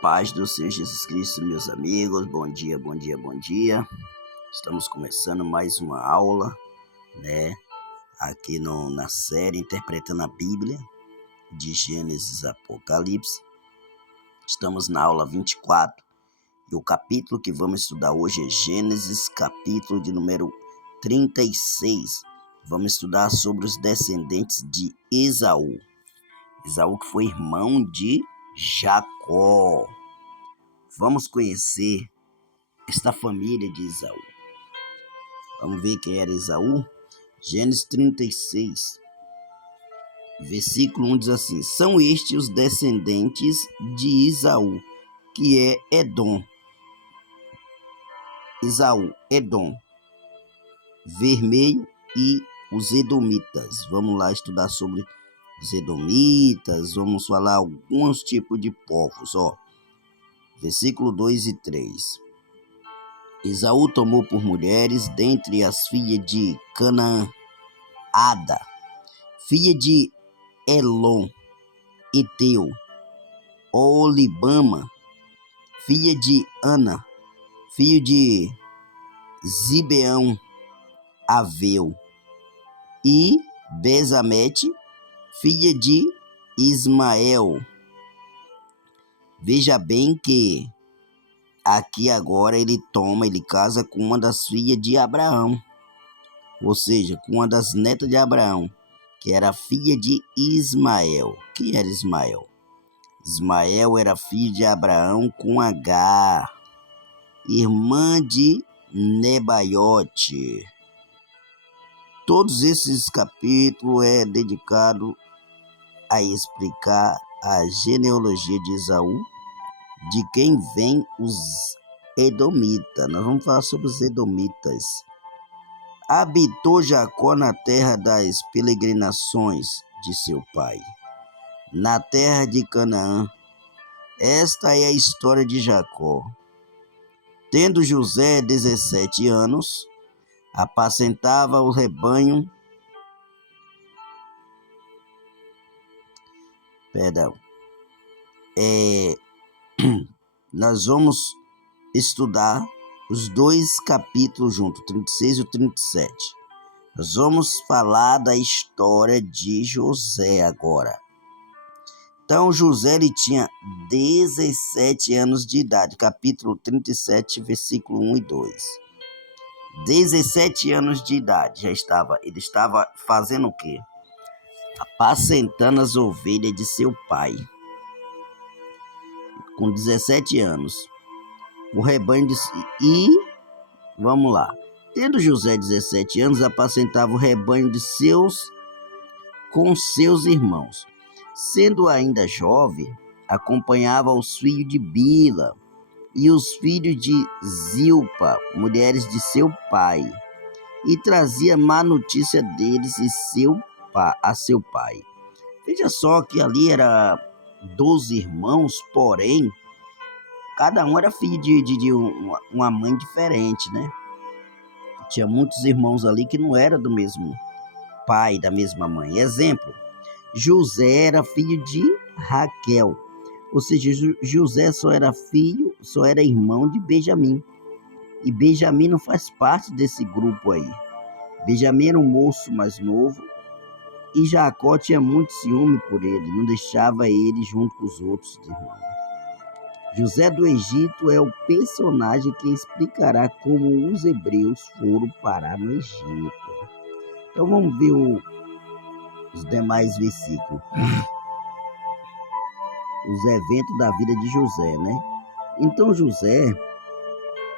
paz do Senhor Jesus Cristo, meus amigos. Bom dia, bom dia, bom dia. Estamos começando mais uma aula, aqui na série Interpretando a Bíblia, de Gênesis a Apocalipse. Estamos na aula 24 e o capítulo que vamos estudar hoje é Gênesis, capítulo de número 36. Vamos estudar sobre os descendentes de Esaú. Esaú que foi irmão de Jacó. Vamos conhecer esta família de Esaú. Vamos ver quem era Esaú? Gênesis 36, versículo 1 diz assim: são estes os descendentes de Esaú, que é Edom. Esaú, Edom, vermelho, e os edomitas. Vamos lá estudar sobre os edomitas, vamos falar alguns tipos de povos, Versículo 2 e 3. Esaú tomou por mulheres dentre as filhas de Canaã, Ada, filha de Elon, Eteu, Olibama, filha de Ana, filho de Zibeão, Aveu, e Bezamete, filha de Ismael. Veja bem que aqui agora ele casa com uma das filhas de Abraão, ou seja, com uma das netas de Abraão, que era filha de Ismael. Quem era Ismael? Ismael era filho de Abraão com Agar, irmã de Nebaiote. Todos esses capítulos é dedicado a explicar a genealogia de Esaú, de quem vem os edomitas. Nós vamos falar sobre os edomitas. Habitou Jacó na terra das peregrinações de seu pai, na terra de Canaã. Esta é a história de Jacó. Tendo José 17 anos, apacentava o rebanho. Nós vamos estudar os dois capítulos juntos, 36 e 37. Nós vamos falar da história de José agora. Então, José ele tinha 17 anos de idade, capítulo 37, versículo 1 e 2. 17 anos de idade, ele estava fazendo o quê? Apacentando as ovelhas de seu pai. Com 17 anos, o rebanho vamos lá. Tendo José 17 anos, apacentava o rebanho com seus irmãos. Sendo ainda jovem, acompanhava os filhos de Bila e os filhos de Zilpa, mulheres de seu pai, e trazia má notícia deles a seu pai. Veja só que ali era 12 irmãos, porém, cada um era filho de uma mãe diferente, né? Tinha muitos irmãos ali que não eram do mesmo pai, da mesma mãe. Exemplo, José era filho de Raquel, ou seja, José só era irmão de Benjamim. E Benjamim não faz parte desse grupo aí. Benjamim era um moço mais novo e Jacó tinha muito ciúme por ele, não deixava ele junto com os outros irmãos. José do Egito é o personagem que explicará como os hebreus foram parar no Egito. Então vamos ver os demais versículos. Os eventos da vida de José, né? Então José,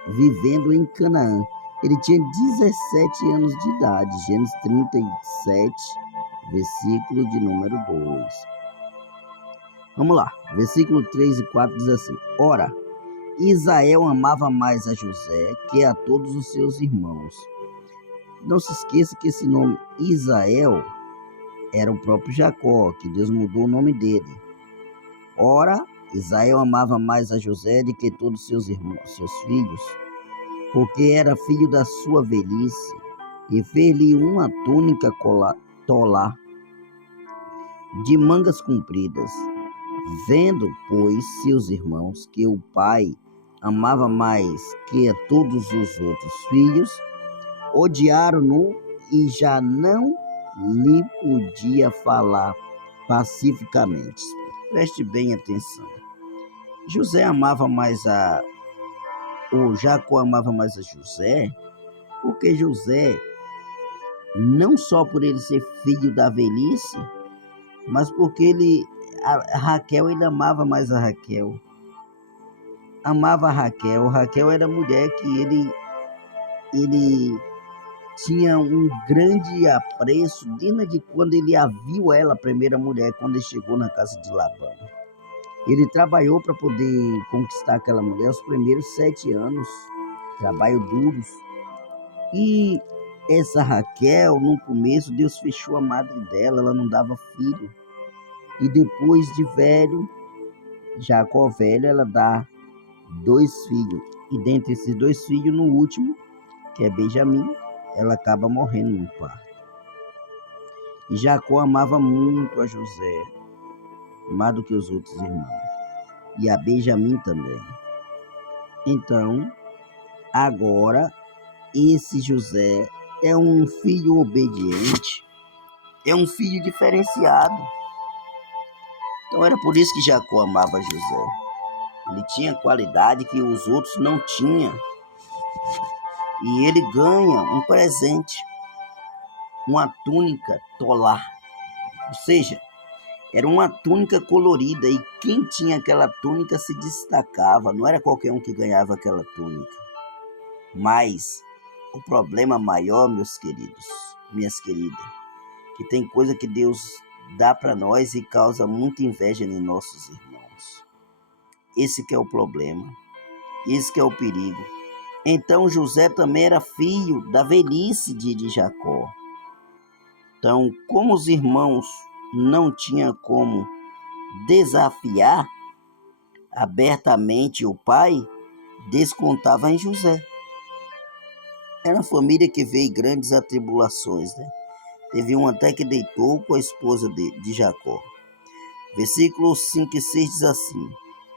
vivendo em Canaã, ele tinha 17 anos de idade. Gênesis 37, versículo de número 2. Vamos lá, versículo 3 e 4 diz assim: ora, Israel amava mais a José que a todos os seus irmãos. Não se esqueça que esse nome Israel era o próprio Jacó, que Deus mudou o nome dele. Ora, Israel amava mais a José do que todos seus irmãos, seus filhos, porque era filho da sua velhice, e fez-lhe uma túnica tolar de mangas compridas. Vendo, pois, seus irmãos que o pai amava mais que a todos os outros filhos, odiaram-no e já não lhe podia falar pacificamente. Preste bem atenção. José amava mais ou Jacó amava mais a José, porque José, não só por ele ser filho da velhice, mas porque a Raquel, ele amava mais a Raquel. Amava a Raquel. Raquel era a mulher que ele tinha um grande apreço desde quando ele a viu ela, a primeira mulher, quando ele chegou na casa de Labão. Ele trabalhou para poder conquistar aquela mulher os primeiros 7 anos, trabalho duros. E essa Raquel, no começo, Deus fechou a madre dela, ela não dava filho. E depois de velho, Jacó velho, ela dá 2 filhos. E dentre esses 2 filhos, no último, que é Benjamim, ela acaba morrendo no parto. E Jacó amava muito a José, mais do que os outros irmãos. E a Benjamim também. Então, agora, esse José é um filho obediente, é um filho diferenciado. Então era por isso que Jacó amava José. Ele tinha qualidade que os outros não tinham. E ele ganha um presente, uma túnica tolar. Ou seja, era uma túnica colorida e quem tinha aquela túnica se destacava. Não era qualquer um que ganhava aquela túnica. Mas o problema maior, meus queridos, minhas queridas, que tem coisa que Deus dá para nós e causa muita inveja em nossos irmãos. Esse que é o problema. Esse que é o perigo. Então José também era filho da velhice de Jacó. Então, como os irmãos não tinham como desafiar abertamente o pai, descontava em José. Era uma família que veio grandes atribulações, né? Teve um até que deitou com a esposa de Jacó. Versículos 5 e 6 diz assim: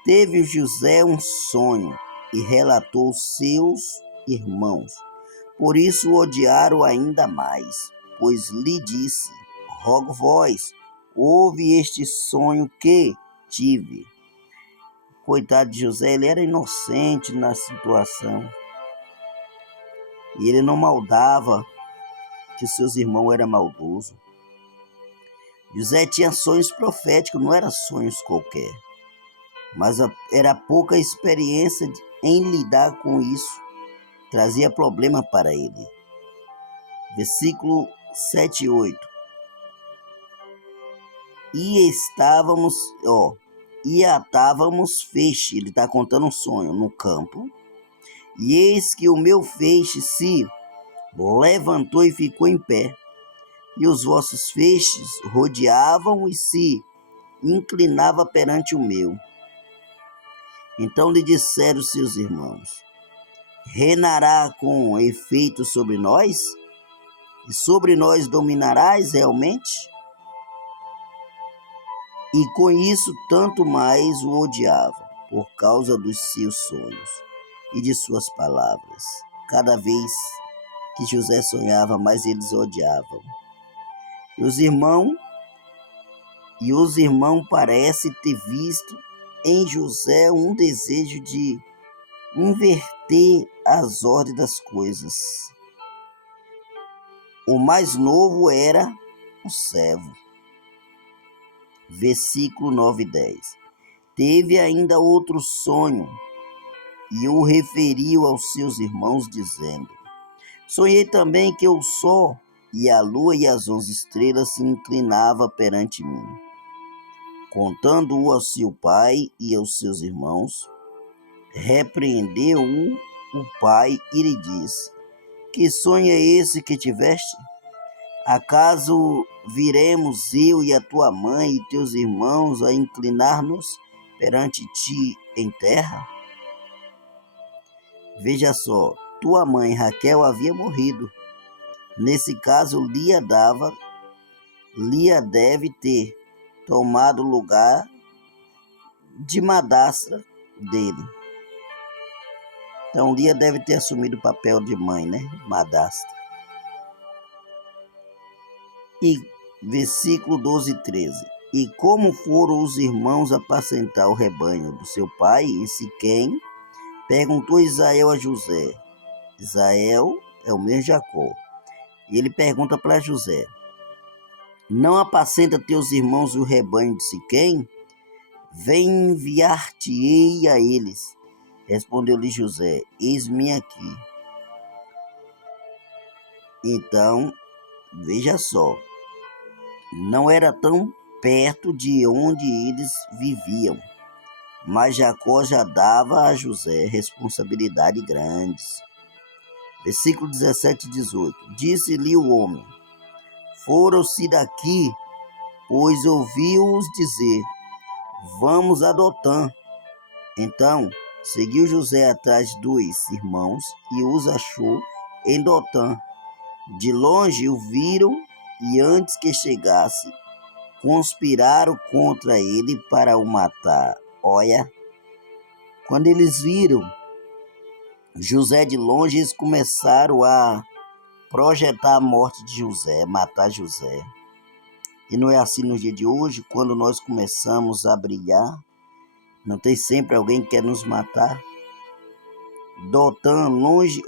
Teve José um sonho e relatou aos seus irmãos. Por isso o odiaram ainda mais, pois lhe disse: Rogo vós, ouve este sonho que tive. Coitado de José, ele era inocente na situação. E ele não maldava que seus irmãos eram maldosos. José tinha sonhos proféticos, não eram sonhos qualquer. Mas era pouca experiência em lidar com isso. Trazia problema para ele. Versículo 7 e 8. E atávamos feixe, ele está contando um sonho, no campo. E eis que o meu feixe se levantou e ficou em pé. E os vossos feixes rodeavam e se inclinava perante o meu. Então lhe disseram seus irmãos: reinará com efeito sobre nós? E sobre nós dominarás realmente? E com isso tanto mais o odiava, por causa dos seus sonhos e de suas palavras. Cada vez que José sonhava, mais eles odiavam. E os irmãos parecem ter visto em José um desejo de inverter as ordens das coisas. O mais novo era o servo. Versículo 9 e 10. Teve ainda outro sonho e o referiu aos seus irmãos, dizendo: Sonhei também que o sol e a lua e as 11 estrelas se inclinavam perante mim. Contando-o ao seu pai e aos seus irmãos, repreendeu-o o pai e lhe disse: Que sonho é esse que tiveste? Acaso viremos eu e a tua mãe e teus irmãos a inclinar-nos perante ti em terra? Veja só, tua mãe Raquel havia morrido. Nesse caso, Lia deve ter tomado lugar de madrasta dele. Então Lia deve ter assumido o papel de mãe, né? Madrasta. E versículo 12 e 13. E como foram os irmãos apacentar o rebanho do seu pai em Siquém, perguntou Israel a José. Israel é o mesmo Jacó. E ele pergunta para José: não apacenta teus irmãos o rebanho de Siquém? Vem enviar-te-ei a eles. Respondeu-lhe José: eis-me aqui. Então, veja só, não era tão perto de onde eles viviam, mas Jacó já dava a José responsabilidades grandes. Versículo 17 e 18. Disse-lhe o homem: foram-se daqui, pois ouviu-os dizer: vamos a Dotã. Então seguiu José atrás dos irmãos e os achou em Dotã. De longe o viram e antes que chegasse, conspiraram contra ele para o matar. Olha, quando eles viram José de longe, eles começaram a projetar a morte de José, matar José. E não é assim no dia de hoje, quando nós começamos a brilhar, não tem sempre alguém que quer nos matar? Dotã longe,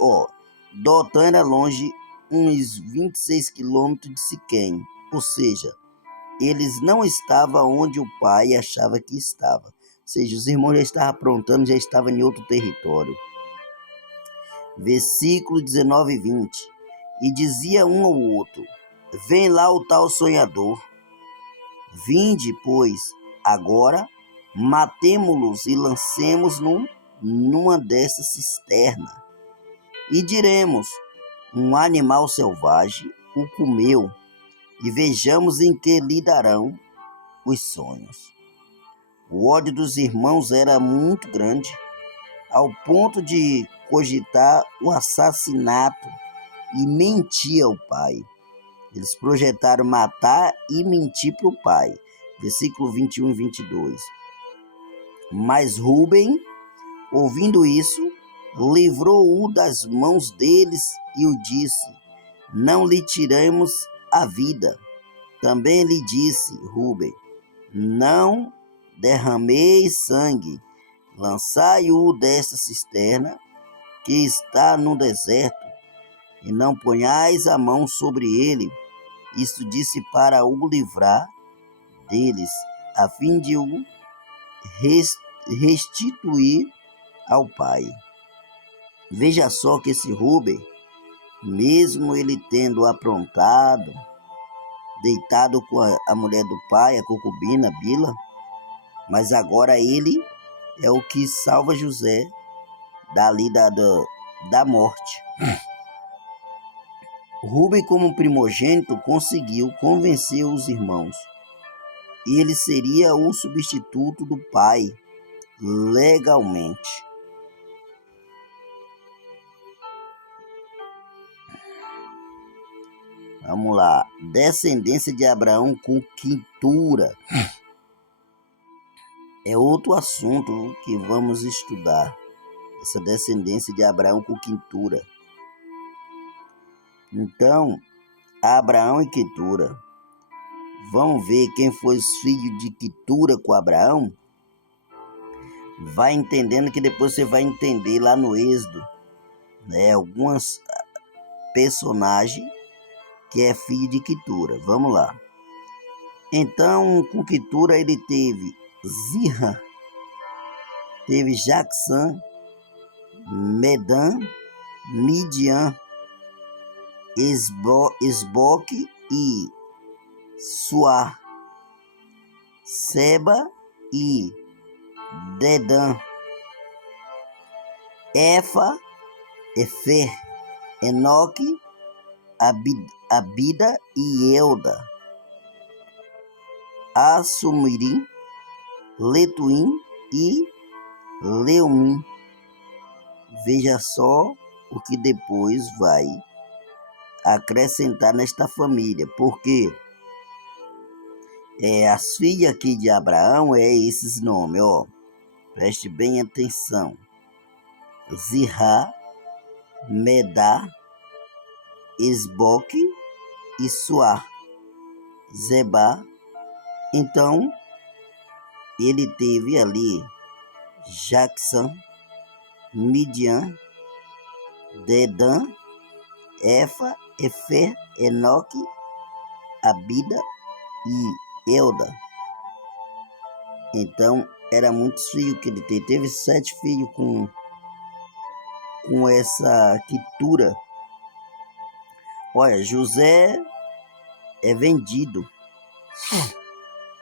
Dotã era longe uns 26 quilômetros de Siquém, ou seja, eles não estavam onde o pai achava que estava. Ou seja, os irmãos já estavam aprontando, já estavam em outro território. Versículo 19 e 20. E dizia um ao outro: vem lá o tal sonhador. Vinde, pois, agora, matemo-los e lancemos numa dessas cisternas. E diremos: um animal selvagem o comeu, e vejamos em que lhe darão os sonhos. O ódio dos irmãos era muito grande, ao ponto de cogitar o assassinato e mentir ao pai. Eles projetaram matar e mentir para o pai. Versículo 21 e 22. Mas Rúben, ouvindo isso, livrou-o das mãos deles e o disse: não lhe tiremos a vida. Também lhe disse Rúben: não derrameis sangue, lançai-o desta cisterna que está no deserto, e não ponhais a mão sobre ele. Isto disse para o livrar deles, a fim de o restituir ao pai. Veja só que esse Rúben, mesmo ele tendo aprontado, deitado com a mulher do pai, a concubina Bila, mas agora ele é o que salva José dali da morte. Rúben, como primogênito, conseguiu convencer os irmãos. Ele seria o substituto do pai, legalmente. Vamos lá. Descendência de Abraão com quintura. É outro assunto que vamos estudar. Essa descendência de Abraão com quintura. Então, Abraão e Quetura. Vamos ver quem foi os filhos de Quetura com Abraão? Vai entendendo que depois você vai entender lá no Êxodo, né? Algumas personagens que é filho de Quetura. Vamos lá. Então, com Quetura ele teve Zirra, teve Jaxã, Medan, Midian, Esboque e Suar, Seba e Dedã, Efa, Efer, Enoque, Abida e Elda, Assumirim, Letuim e Leumim. Veja só o que depois vai acrescentar nesta família, porque as filhas aqui de Abraão esses nomes, Preste bem atenção. Zirá, Medá, Esboque e Suá. Zebá. Então, ele teve ali Jackson, Midian, Dedã, Efa, Efer, Enoque, Abida e Elda. Então, era muitos filhos que ele teve. Teve 7 filhos com essa quitura. Olha, José é vendido.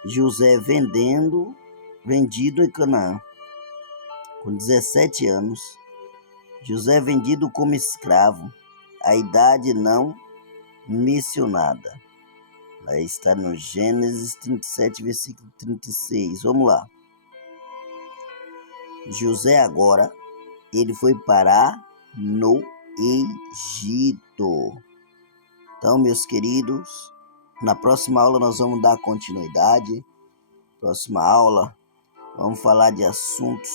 José vendido em Canaã, com 17 anos. José vendido como escravo, a idade não mencionada. Aí está no Gênesis 37, versículo 36. Vamos lá. José agora, ele foi parar no Egito. Então, meus queridos, na próxima aula nós vamos dar continuidade. Próxima aula, vamos falar de assuntos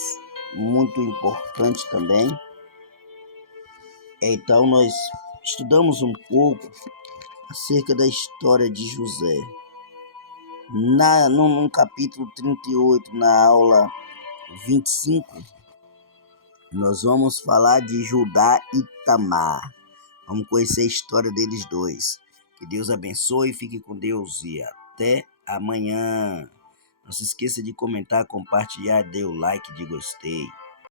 muito importantes também. Então, nós estudamos um pouco acerca da história de José. No capítulo 38, na aula 25, nós vamos falar de Judá e Tamar. Vamos conhecer a história deles dois. Que Deus abençoe, fique com Deus e até amanhã. Não se esqueça de comentar, compartilhar, dê o like de gostei.